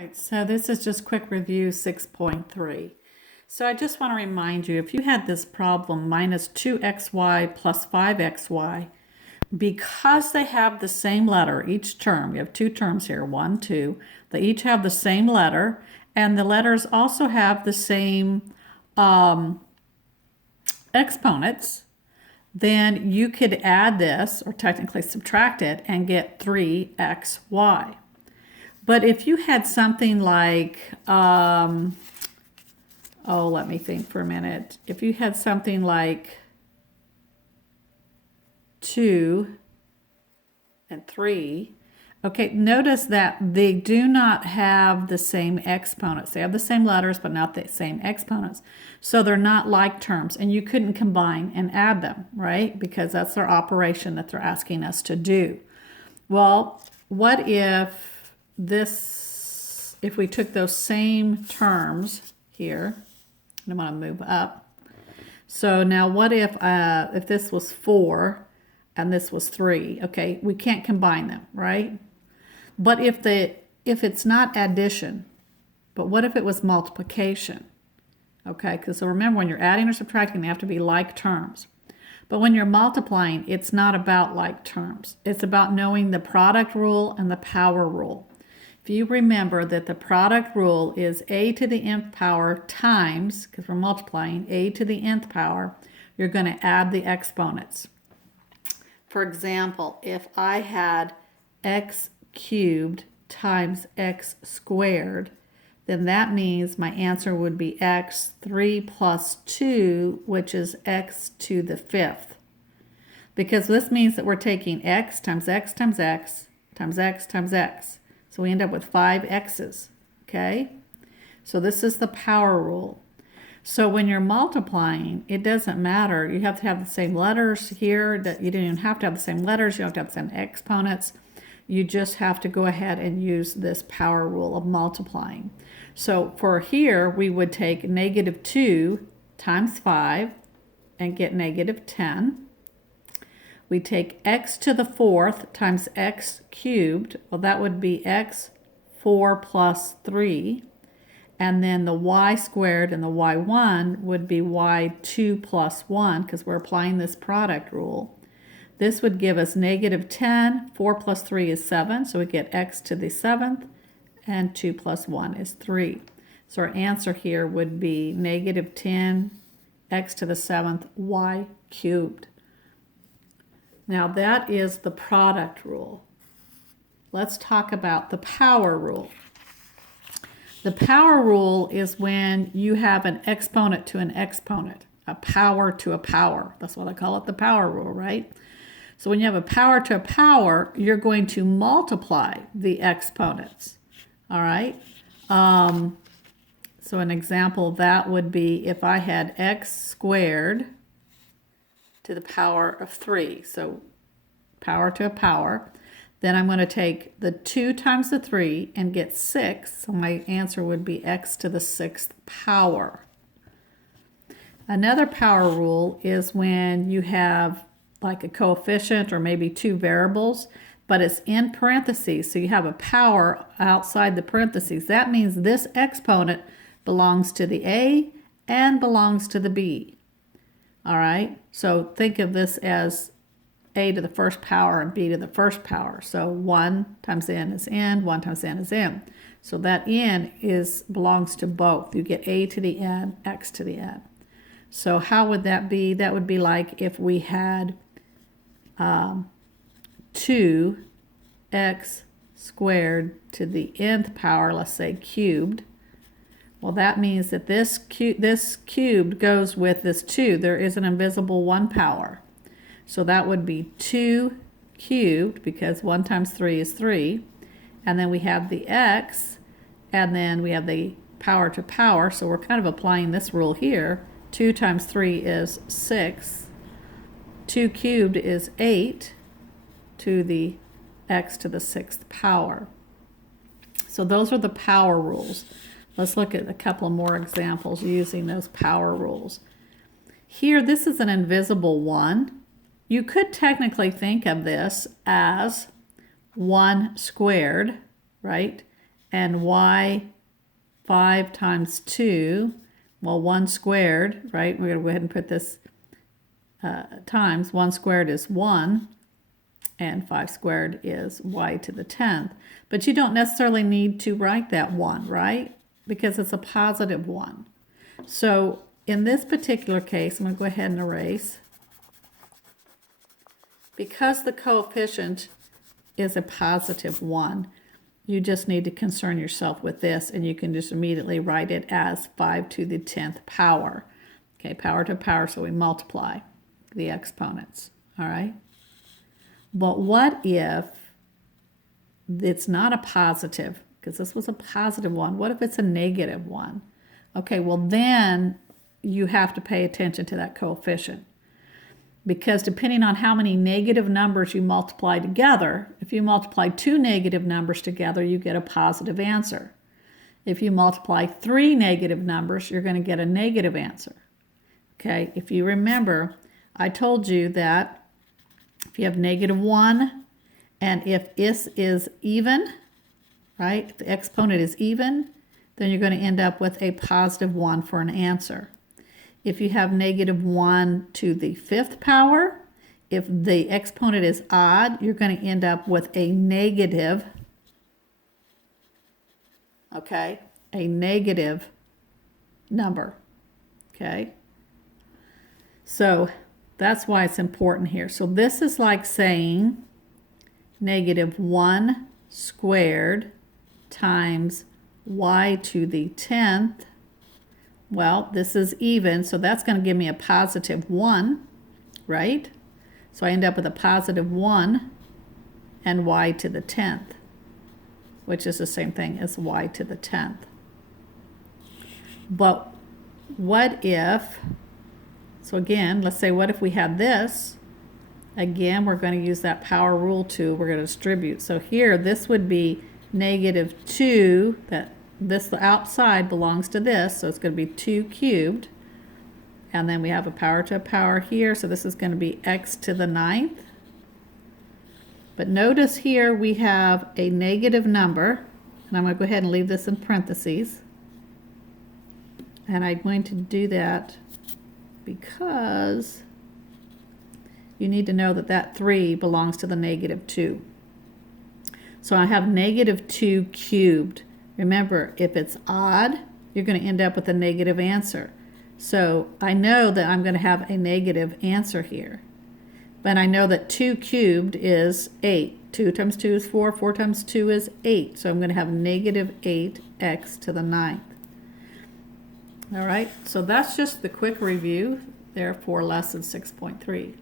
Right, so this is just quick review 6.3. So I just want to remind you, if you had this problem minus 2xy plus 5xy, because they have the same letter each term, you have two terms here, 1, 2, they each have the same letter, and the letters also have the same exponents, then you could add this, or technically subtract it, and get 3xy. But if you had something like, let me think for a minute. If you had something like 2 and 3, okay, notice that they do not have the same exponents. They have the same letters, but not the same exponents. So they're not like terms, and you couldn't combine and add them, right? Because that's their operation that they're asking us to do. Well, what if we took those same terms here, and I'm going to move up. So now what if this was 4 and this was 3? Okay, we can't combine them, right? But if it's not addition, but what if it was multiplication? Okay, because so remember, when you're adding or subtracting, they have to be like terms. But when you're multiplying, it's not about like terms. It's about knowing the product rule and the power rule. If you remember that the product rule is a to the nth power times, because we're multiplying, a to the nth power, you're going to add the exponents. For example, if I had x cubed times x squared, then that means my answer would be x3 plus 2, which is x to the 5th. Because this means that we're taking x times x times x times x times x. So we end up with 5 x's, okay? So this is the power rule. So when you're multiplying, it doesn't matter. You have to have the same letters here. That you don't even have to have the same letters. You don't have to have the same exponents. You just have to go ahead and use this power rule of multiplying. So for here, we would take negative 2 times 5 and get negative 10. We take x to the 4th times x cubed. Well, that would be x4 plus 3. And then the y squared and the y1 would be y2 plus 1, because we're applying this product rule. This would give us negative 10. 4 plus 3 is 7, so we get x to the 7th, and 2 plus 1 is 3. So our answer here would be negative 10 x to the 7th y cubed. Now that is the product rule. Let's talk about the power rule. The power rule is when you have an exponent to an exponent, a power to a power. That's what I call it, the power rule, right? So when you have a power to a power, you're going to multiply the exponents, all right? So an example of that would be if I had x squared to the power of 3. So power to a power. Then I'm going to take the 2 times the 3 and get 6. So my answer would be x to the 6th power. Another power rule is when you have like a coefficient or maybe two variables, but it's in parentheses. So you have a power outside the parentheses. That means this exponent belongs to the a and belongs to the b. All right, so think of this as a to the first power and b to the first power. So 1 times n is n, 1 times n is m. So that n belongs to both. You get a to the n, x to the n. So how would that be? That would be like if we had 2x squared to the nth power, let's say cubed. Well, that means that this cubed goes with this 2. There is an invisible 1 power. So that would be 2 cubed, because 1 times 3 is 3. And then we have the x, and then we have the power to power. So we're kind of applying this rule here. 2 times 3 is 6. 2 cubed is 8 to the x to the 6th power. So those are the power rules. Let's look at a couple more examples using those power rules. Here, this is an invisible 1. You could technically think of this as 1 squared, right? and y 5 times 2, well, 1 squared, right? We're going to go ahead and put this times. 1 squared is 1, and 5 squared is y to the 10th. But you don't necessarily need to write that 1, right? Because it's a positive 1. So in this particular case, I'm going to go ahead and erase. Because the coefficient is a positive 1, you just need to concern yourself with this, and you can just immediately write it as 5 to the 10th power. Okay, power to power, so we multiply the exponents, all right? But what if it's not a positive, because this was a positive 1. What if it's a negative 1? Okay, well then you have to pay attention to that coefficient. Because depending on how many negative numbers you multiply together, if you multiply 2 negative numbers together, you get a positive answer. If you multiply 3 negative numbers, you're going to get a negative answer. Okay, if you remember, I told you that if you have -1, and if this is even, right, if the exponent is even, then you're going to end up with a positive 1 for an answer. If you have -1 to the 5th power, if the exponent is odd, you're going to end up with a negative, okay, a negative number, okay? So that's why it's important here. So this is like saying -1 squared times y to the 10th. Well, this is even, so that's going to give me a positive 1, right? So I end up with a positive 1 and y to the 10th, which is the same thing as y to the 10th. But what if, so again, let's say what if we had this? Again, we're going to use that power rule too. We're going to distribute. So here, this would be -2, that this outside belongs to this, so it's going to be 2 cubed. And then we have a power to a power here, so this is going to be x to the 9th. But notice here we have a negative number, and I'm going to go ahead and leave this in parentheses. And I'm going to do that because you need to know that that 3 belongs to the -2. So I have -2 cubed. Remember, if it's odd, you're going to end up with a negative answer. So I know that I'm going to have a negative answer here. But I know that 2 cubed is 8. 2 times 2 is 4. 4 times 2 is 8. So I'm going to have -8x to the 9th. All right, so that's just the quick review there for lesson 6.3.